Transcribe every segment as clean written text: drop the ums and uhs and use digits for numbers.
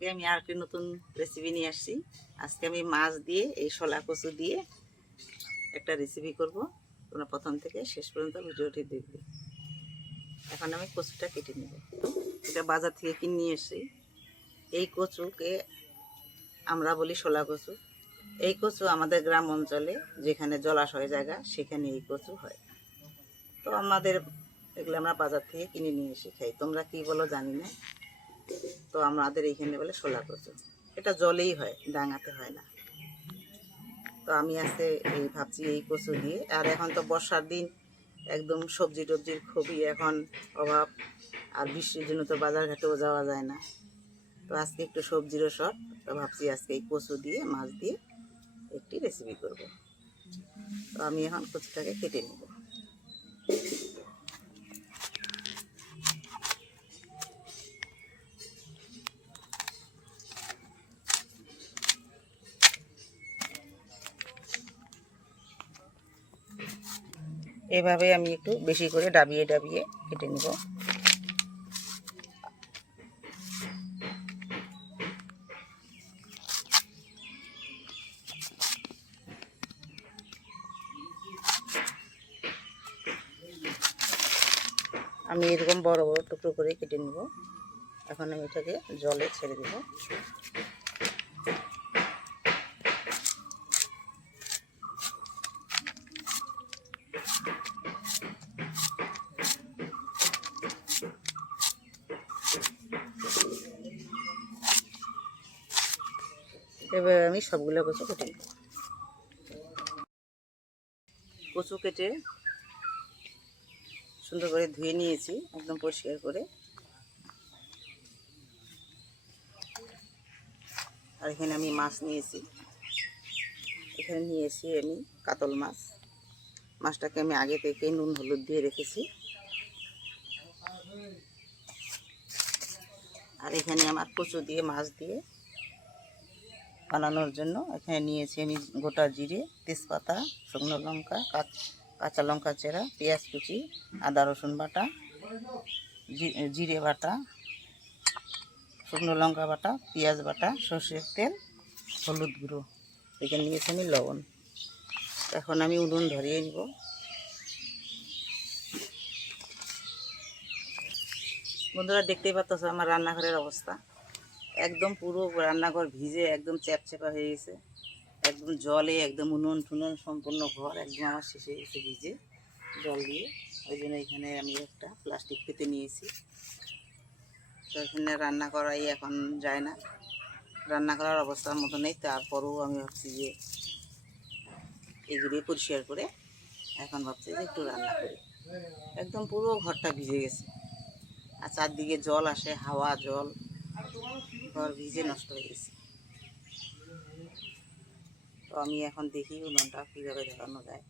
আজকে আমি আর একটা নতুন রেসিপি নিয়ে আসছি। আজকে আমি মাছ দিয়ে এই শলা কচু দিয়ে একটা রেসিপি করব। তোমরা প্রথম থেকে শেষ পর্যন্ত ভিডিওটি দেখবে। এখন আমি কচুটা কেটে নেব। এটা বাজার থেকে কিনে নিয়ে এসেছি। এই কচুকে আমরা বলি শলা কচু। এই কচু আমাদের গ্রাম অঞ্চলে যেখানে জলাশয় জায়গা সেখানে এই কচু হয়। তো আমাদের এগুলো আমরা বাজার থেকে কিনে নিয়ে এসে খাই। তোমরা কি বলো জানি না। তো আমাদের এইখানে বলে শোলা কচু। এটা জলেই হয়, ডাঙাতে হয় না। তো আমি আজকে এই ভাবছি এই কচু দিয়ে। আর এখন তো বর্ষার দিন, একদম সবজি টবজির খুবই এখন অভাব। আর বৃষ্টির জন্য তো বাজারঘাটেও যাওয়া যায় না। তো আজকে একটু সবজিরও শর্ট। তো ভাবছি আজকে এই কচু দিয়ে মাছ দিয়ে একটি রেসিপি করব। তো আমি এখন কচুটাকে কেটে নেব। এভাবে আমি একটু বেশি করে ডাবিয়ে ডাবিয়ে কেটে নিব। আমি এরকম বড় বড় টুকরো করে কেটে নিব। এখন আমি এটাকে জলে ছেড়ে দেব। এবার আমি সবগুলো কচু কেটে নেব। কচু কেটে সুন্দর করে ধুয়ে নিয়েছি, একদম পরিষ্কার করে। আর এখানে আমি মাছ নিয়েছি। এখানে নিয়েছি আমি কাতল মাছ। মাছটাকে আমি আগে থেকে নুন হলুদ দিয়ে রেখেছি। আর এখানে আমার কচু দিয়ে মাছ দিয়ে বানানোর জন্য এখানে নিয়েছি আমি গোটা জিরে, তেজপাতা, শুকনো লঙ্কা, কাঁচা লঙ্কা চেরা, পেঁয়াজ কুচি, আদা রসুন বাটা, জিরে বাটা, শুকনো লঙ্কা বাটা, পেঁয়াজ বাটা, সর্ষের তেল, হলুদ গুঁড়ো। এখানে নিয়েছি আমি লবণ। এখন আমি উনুন ধরিয়ে নিব। বন্ধুরা দেখতেই পাচ্ছ আমার রান্নাঘরের অবস্থা। একদম পুরো রান্নাঘর ভিজে একদম চ্যাপচ্যাপা হয়ে গেছে। একদম জলে একদম উনুন টুনুন সম্পূর্ণ ঘর একদম আমার শেষ হয়ে গেছে ভিজে জল দিয়ে। ওই জন্য এখানে আমি একটা প্লাস্টিক পেতে নিয়েছি। তো এখানে রান্না করাই এখন যায় না, রান্না করার অবস্থার মতো নেই। তারপরেও আমি ভাবছি যে এগুলি পরিষ্কার করে এখন ভাবছি যে একটু রান্না করি। একদম পুরো ঘরটা ভিজে গেছে। আর চারদিকে জল আসে, হাওয়া জল, ঘর ভিজে নষ্ট হয়ে গেছে। তো আমি এখন দেখি উনুনটা কীভাবে ধরানো যায়।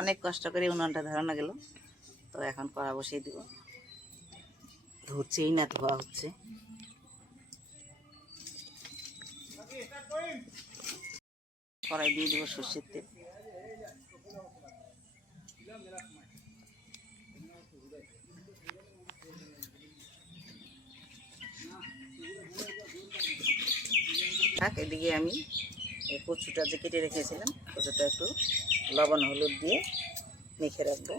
অনেক কষ্ট করে উনুনটা ধরানো গেল। তো এখন কড়া বসিয়ে দিব। ধরছেই না, ধোয়া হচ্ছে। কড়াই দিয়ে দেবো সর্ষের তেল। এদিকে আমি এই কচুটা যে কেটে রেখেছিলাম, কচুটা একটু লবণ হলুদ দিয়ে মেখে রাখবো।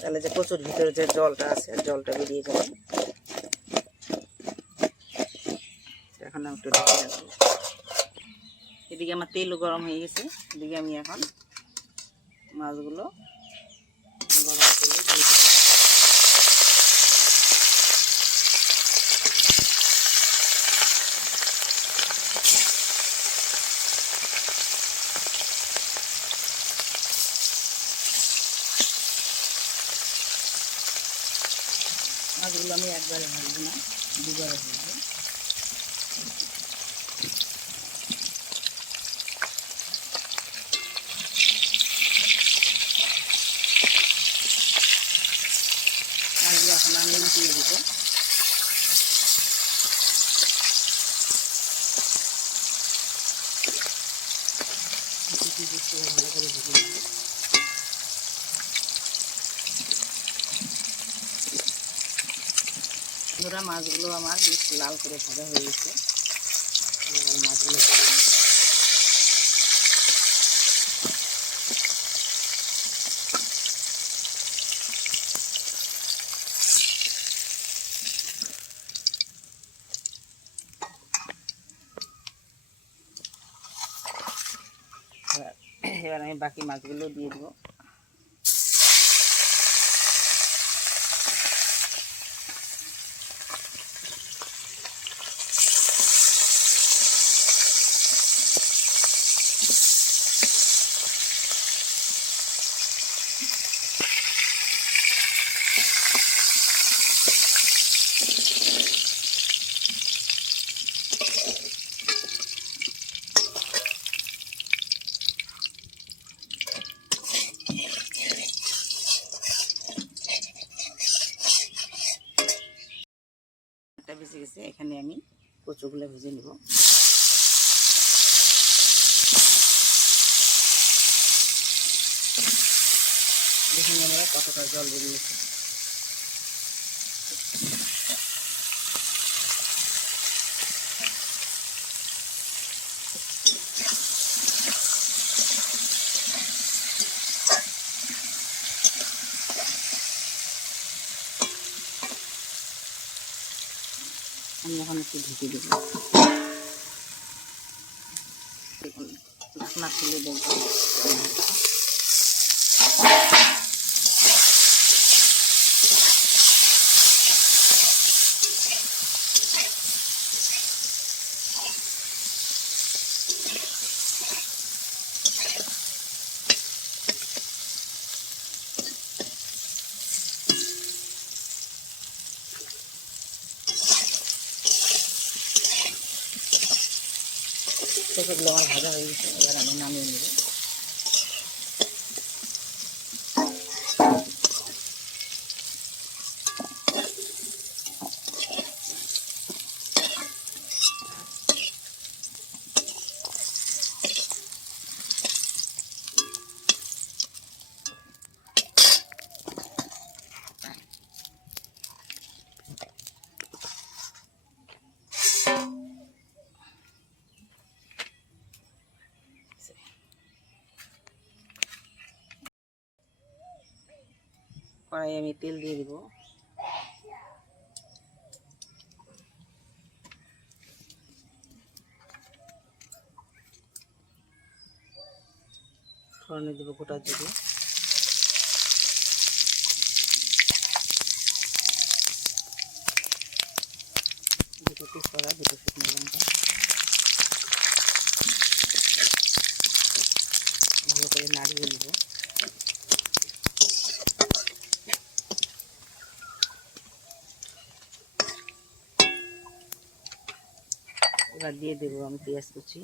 তাহলে যে কচুর ভিতরে যে জলটা আছে, জলটা বেরিয়ে যাবে। এখন আমি একটু ঢেকে রাখবো। এদিকে আমার তেলও গরম হয়ে গেছে। এদিকে আমি এখন মাছগুলো গরম তেলে দিয়ে দিই। মাছগুলো আমি একবারে ভাজবো না, দুবার হবে। মাছগুলো এখন আমি উঠিয়ে দেবো। ভালো করে ভেজে নেব। বন্ধুরা, মাছগুলো আমার বেশ লাল করে ভাজা হয়ে গেছে। মাছগুলো এবার আমি বাকি মাছগুলো দিয়ে দেবো। ভেজে গেছে, এখানে আমি কচুগুলো ভেজে নেব। দেখুন আমরা কতটা জল বেরিয়েছে। আমি এখন একটু ঢেকে দেব। দেখুন ঢাকনা খুলে দেখব। কচুগুলো আমার ভাজা হয়ে গেছে, এবার আমি নামিয়ে নেব। কড়াইয়ে আমি তেল দিয়ে দিব। ফোড়নে দেব গোটা জিরে, দুটো তেজপাতা, দুটো শুকনো লঙ্কা, ভালো করে নাড়িয়ে নেব। এবার দিয়ে দেবো আমি পেঁয়াজ কুচি,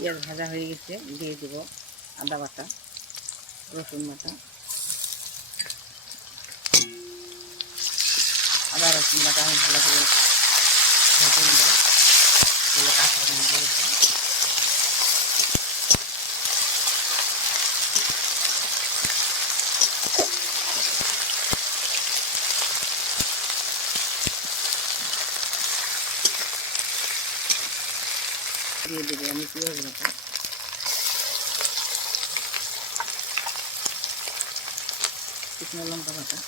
পেঁয়াজ ভাজা হয়ে গেছে, দিয়ে দেব আদা বাটা, রসুন বাটা, আদা রসুন বাটা আমি ভালো করে ভেজে নেব। এগুলো কাঁচা দিয়ে দেবো আমি পেঁয়াজ বাটা, শুকনো লঙ্কা বাটা,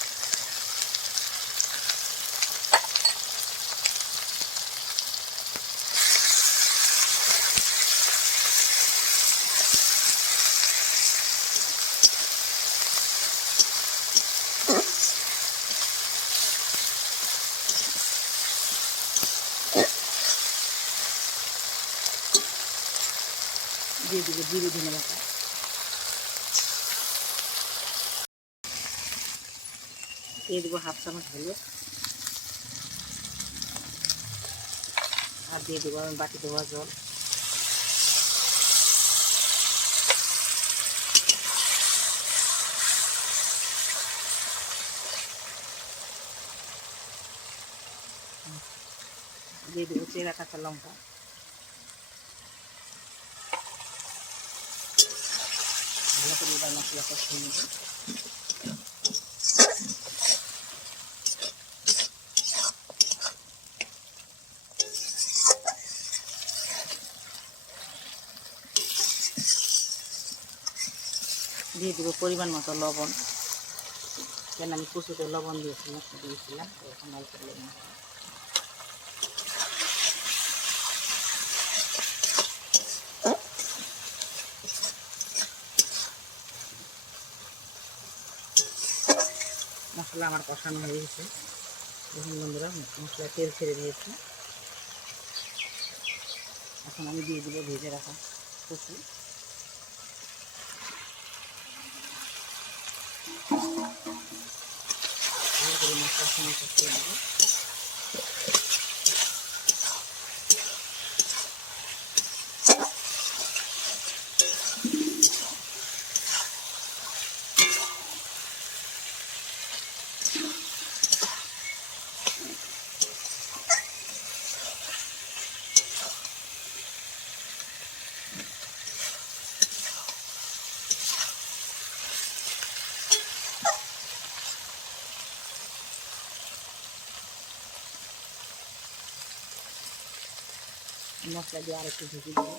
দিয়ে দিব জিরে ধনে বাটা, দিয়ে দেবো 1/2 চামচ হলুদ, আর দিয়ে দেবো আমি বাটি দেওয়া জল। দিয়ে দেবো চেরা কাঁচা লঙ্কা, ভালো করে এবার মশলা কষিয়ে নেব। দিয়ে দেবো পরিমাণ মতো লবণ, কেন আমি কচুতে লবণ দিয়েছিলাম এখন অল্প লবণ। মশলা আমার কষানো হয়ে গেছে, দেখুন বন্ধুরা মশলা তেল ছেড়ে দিয়েছে। এখন আমি দিয়ে দেবো ভেজে রাখা কচু। ভালো করে মশলার সঙ্গে কষিয়ে দেবো। মশলা দিয়ে আরেকটু ভেজে দেবো।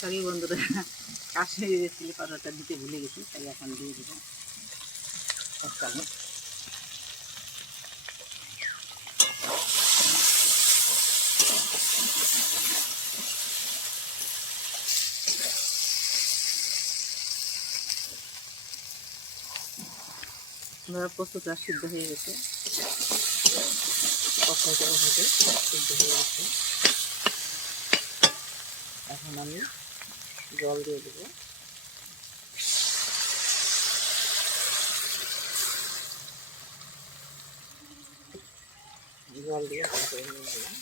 সরি বন্ধুরা, কাশ্মীরি চিলি পাউডারটা দিতে ভুলে গেছি, তাই এখন দিয়ে দেবো 1 চামচ। কচুটা সিদ্ধ হয়ে গেছে, কষাইতে কষাইতে সিদ্ধ হয়ে গেছে। এখন আমি জল দিয়ে দেবো। জল দিয়ে নিয়ে দিলাম।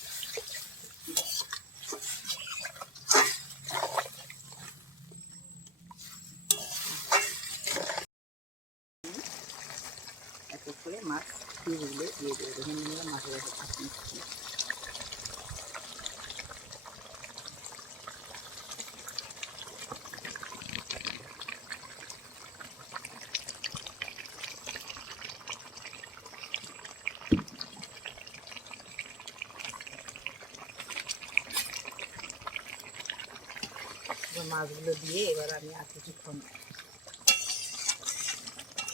এক এক করে মাছ পিসগুলো দিয়ে দেবো। দেখুন মাছের একটা মাছগুলো দিয়ে এবার আমি আর কিছুক্ষণ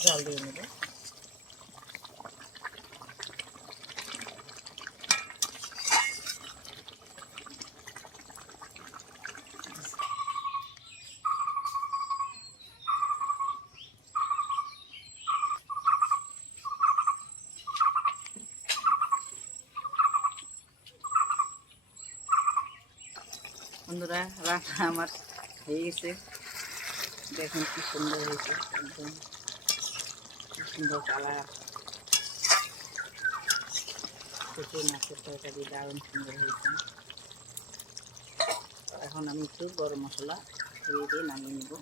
জল দিয়ে নেব। বন্ধুরা রান্না আমার হয়ে গেছে, দেখুন কি সুন্দর হয়েছে, একদম কি সুন্দর কালার। কচু মাছের তরকারি দারুণ সুন্দর হয়েছে। এখন আমি একটু গরম মশলা দিয়ে নামিয়ে নেব।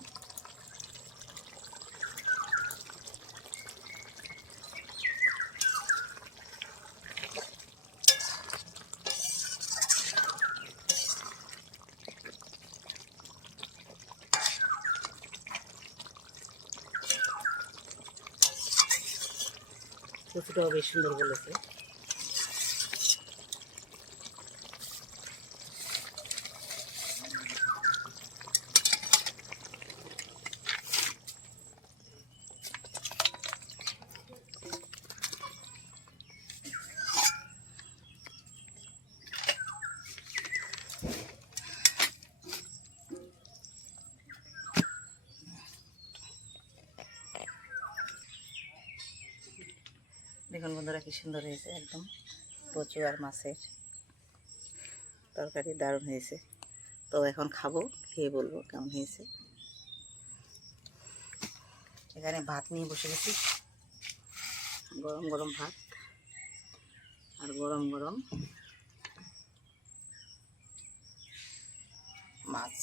কচুটাও বেশ সুন্দর বলেছে। দেখুন বন্ধুরা কি সুন্দর হয়েছে, একদম কচু আর মাছের তরকারি দারুণ হয়েছে। তো এখন খাবো, খেয়ে বলবো কেমন হয়েছে। এখানে ভাত নিয়ে বসে গেছি, গরম গরম ভাত আর গরম গরম মাছ,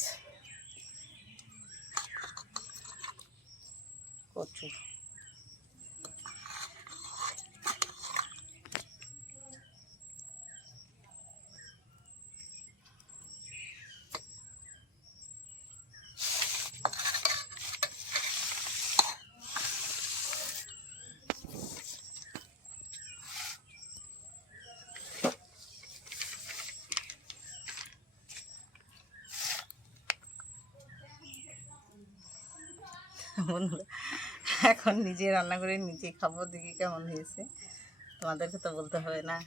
কচু। বন্ধুরা এখন নিজে রান্না করে নিজে খাবো, দেখি কেমন হয়েছে। তোমাদেরকে তো বলতে হবে না।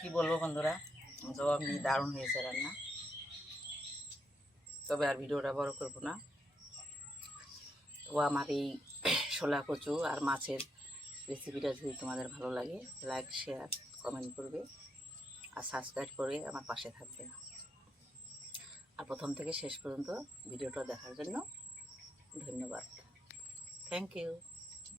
কি বলবো বন্ধুরা, জবাব নেই, দারুণ হয়েছে রান্না। তবে আর ভিডিওটা বড় করবো না। তো আমার এই শোলা কচু আর মাছের রেসিপিটা যদি তোমাদের ভালো লাগে, লাইক শেয়ার কমেন্ট করবে আর সাবস্ক্রাইব করে আমার পাশে থাকবে। আর প্রথম থেকে শেষ পর্যন্ত ভিডিওটা দেখার জন্য ধন্যবাদ। Thank you.